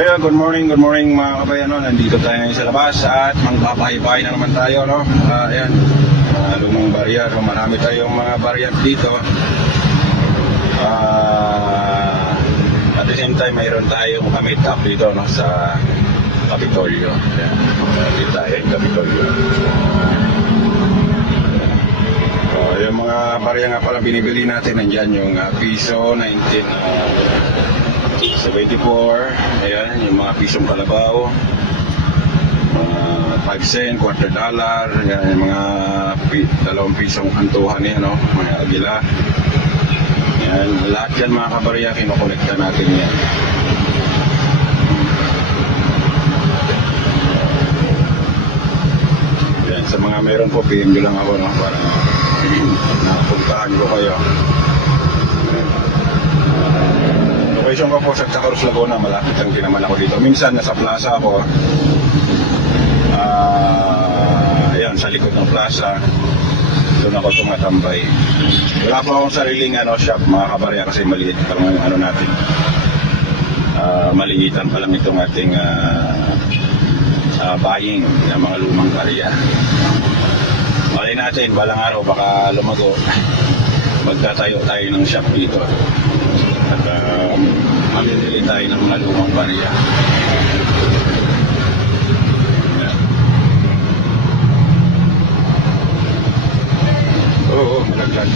yeah, good morning mga kabayan. No? Nandito tayo ngayon sa labas at magpapahay-pahay na naman tayo. No? Ayan, lumang barya. So, marami tayong mga barya dito. At the same time, mayroon tayong meet up dito no? Sa Kapitolyo. Ayan, dito tayo yung Kapitolyo. Yung mga barya nga pala binibili natin, nandyan yung piso, 1974, ayan, yung mga pisong kalabaw, 5 cent, $1, ayan, yung mga 2 pisong antuhan yan, no? Mga agila. Ayan, lahat yan mga kabarya, kinokolekta natin yan. Ayan, sa mga meron po, PM lang ako, no? Para napuntahan ko kayo. Location ko po sa Cacaros, Laguna. Malapit lang din naman ako dito. Minsan nasa plaza ako. Ayan, sa likod ng plaza. Doon ako tumatambay. Wala po akong sariling shop, mga kabarya, kasi maliit pa lang yung natin. Maliitan pa lang itong ating buying ng mga lumang barya. Malay natin, balang araw baka lumago. Magtatayo tayo ng shop dito. At mamimili tayo ng mga lumang barya. Oo, malaglag.